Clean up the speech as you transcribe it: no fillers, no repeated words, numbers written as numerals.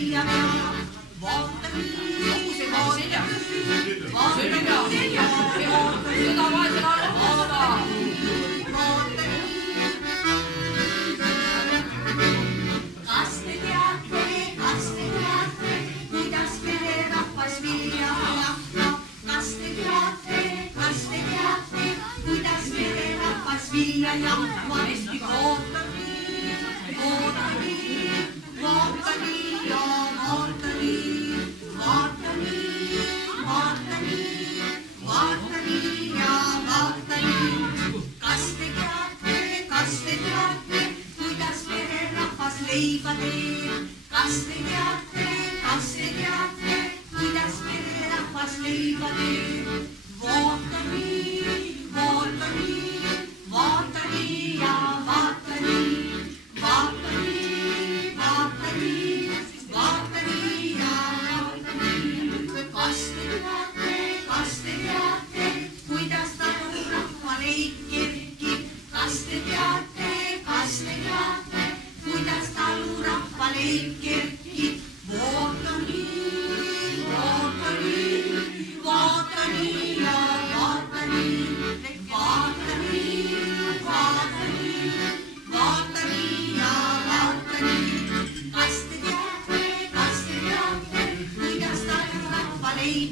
viia peab. Vaata nii, kogu see maa neljas. Vaata nii, seda vaesel arvada. Vaata nii. Kas te teate, kuidas pererahvas vilja jahtub? Kas te teate, kuidas pererahvas vilja jahtub? Vaata nii, vaata nii, vaata nii ja vaata nii, vaata nii, vaata nii, vaata nii ja vaata nii. Kas te teate, kuidas pererahvas leiba teeb? Kas te teate, kuidas pererahvas leiba teeb? Vaata nii, vaata nii, vaata nii ja vaata nii, vaata nii, vaata nii, vaata nii ja vaata nii. Kas te teate, kuidas talurahva leib kerkib? Kas te teate, kuidas talurahva leib kerkib? Vaata nii, vaata nii, vaata nii ja vaata nii, vaata nii, vaata nii, vaata nii ja vaata nii. Kas te teate, kuidas talurahva leib